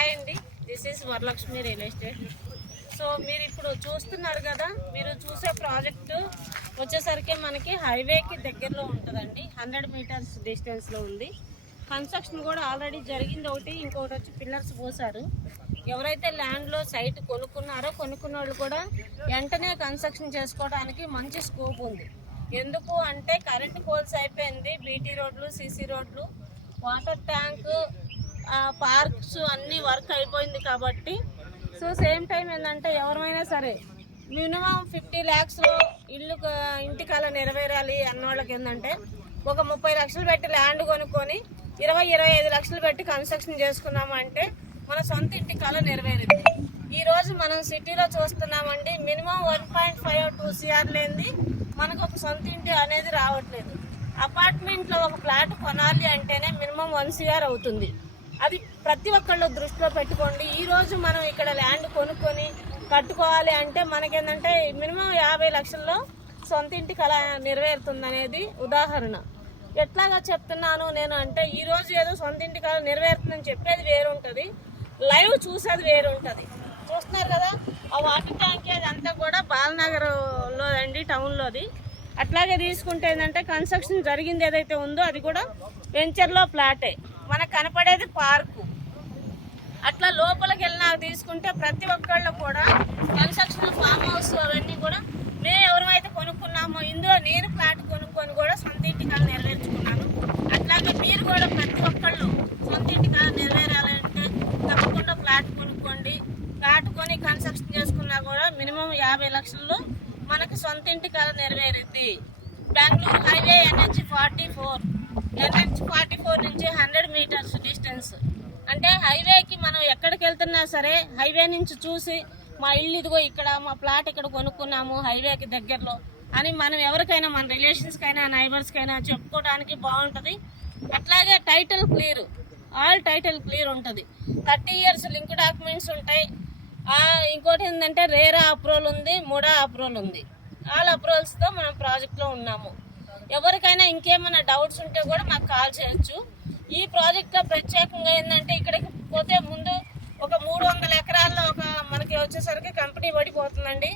Hi అండి, this is Varalakshmi real estate. So మీరు ఇప్పుడు చూస్తున్నారు కదా, మీరు చూసే ప్రాజెక్టు వచ్చేసరికి మనకి హైవేకి దగ్గరలో ఉంటుందండి. 100 మీటర్స్ డిస్టెన్స్లో ఉంది. కన్స్ట్రక్షన్ కూడా ఆల్రెడీ జరిగింది ఒకటి, ఇంకొకటి వచ్చి పిల్లర్స్ పోసారు. ఎవరైతే ల్యాండ్లో సైట్ కొనుక్కున్నారో కొనుక్కున్న వాళ్ళు కూడా వెంటనే కన్స్ట్రక్షన్ చేసుకోవడానికి మంచి స్కోప్ ఉంది. ఎందుకు అంటే కరెంట్ పోల్స్ అయిపోయింది, బీటీ రోడ్లు, సీసీ రోడ్లు, వాటర్ ట్యాంకు, పార్క్స్ అన్నీ వర్క్ అయిపోయింది కాబట్టి. సో సేమ్ టైం ఏంటంటే ఎవరైనా సరే మినిమం 50 lakhsలో ఇంటికి అలా నెరవేరాలి అన్నోళ్ళకి ఏంటంటే ఒక 30 లక్షలు పెట్టి ల్యాండ్ కొనుక్కొని 20-25 లక్షలు పెట్టి కన్స్ట్రక్షన్ చేసుకున్నాము అంటే మన సొంత ఇంటి కళ నెరవేరింది. ఈరోజు మనం సిటీలో చూస్తున్నామండి, మినిమం 1.5-2 CR లేనిది మనకు ఒక సొంత ఇంటి అనేది రావట్లేదు. అపార్ట్మెంట్లో ఒక ఫ్లాట్ కొనాలి అంటేనే మినిమం 1 CR అవుతుంది. అది ప్రతి ఒక్కళ్ళు దృష్టిలో పెట్టుకోండి. ఈరోజు మనం ఇక్కడ ల్యాండ్ కొనుక్కొని కట్టుకోవాలి అంటే మనకేంటంటే మినిమం 50 లక్షల్లో సొంత ఇంటి కళ నెరవేరుతుంది అనేది ఉదాహరణ. ఎట్లాగా చెప్తున్నాను నేను అంటే, ఈరోజు ఏదో సొంత ఇంటి కళ నెరవేరుతుందని చెప్పేది వేరుంటుంది, లైవ్ చూసేది వేరుంటుంది. చూస్తున్నారు కదా ఆ వాటర్ ట్యాంక్ అదంతా కూడా బాలనగర్లో అండి, టౌన్లోది. అట్లాగే తీసుకుంటే ఏంటంటే కన్స్ట్రక్షన్ జరిగింది ఏదైతే ఉందో అది కూడా వెంచర్లో ఫ్లాటే, మనకు కనపడేది పార్కు. అట్లా లోపలికి వెళ్ళినా తీసుకుంటే ప్రతి ఒక్కళ్ళు కూడా కన్స్ట్రక్షన్, ఫామ్ హౌస్ అవన్నీ కూడా మేము ఎవరైతే కొనుక్కున్నామో, ఇందులో నేను ఫ్లాట్ కొనుక్కొని కూడా సొంత ఇంటి కళ నెరవేర్చుకున్నాను. అట్లాగే మీరు కూడా ప్రతి ఒక్కళ్ళు సొంత ఇంటి కళ నెరవేరాలంటే తప్పకుండా ఫ్లాట్ కొనుక్కోండి. ఫ్లాట్ కొని కన్స్ట్రక్షన్ చేసుకున్నా కూడా మినిమం 50 లక్షల్లో మనకు సొంత ఇంటి కళ నెరవేరుద్ది. బెంగళూరు హైవే NH44 నుంచి 100 మీటర్స్ డిస్టెన్స్. అంటే హైవేకి మనం ఎక్కడికి వెళ్తున్నా సరే హైవే నుంచి చూసి మా ఇల్లు ఇదిగో ఇక్కడ, మా ప్లాట్ ఇక్కడ కొనుక్కున్నాము హైవేకి దగ్గరలో అని మనం ఎవరికైనా, మన రిలేషన్స్కైనా నైబర్స్కైనా చెప్పుకోవడానికి బాగుంటుంది. అట్లాగే title clear, all title clear ఉంటుంది. 30 years లింక్ డాక్యుమెంట్స్ ఉంటాయి. ఇంకోటి ఏంటంటే రేరా అప్రూవల్ ఉంది, మూడా అప్రూవల్ ఉంది. ఆల్ అప్రూవల్స్తో మనం ప్రాజెక్ట్లో ఉన్నాము. ఎవరికైనా ఇంకేమైనా డౌట్స్ ఉంటే కూడా మాకు కాల్ చేయొచ్చు. ఈ ప్రాజెక్ట్లో ప్రత్యేకంగా ఏంటంటే ఇక్కడికి పోతే ముందు ఒక 300 ఎకరాల్లో మనకి వచ్చేసరికి కంపెనీ పడిపోతుందండి.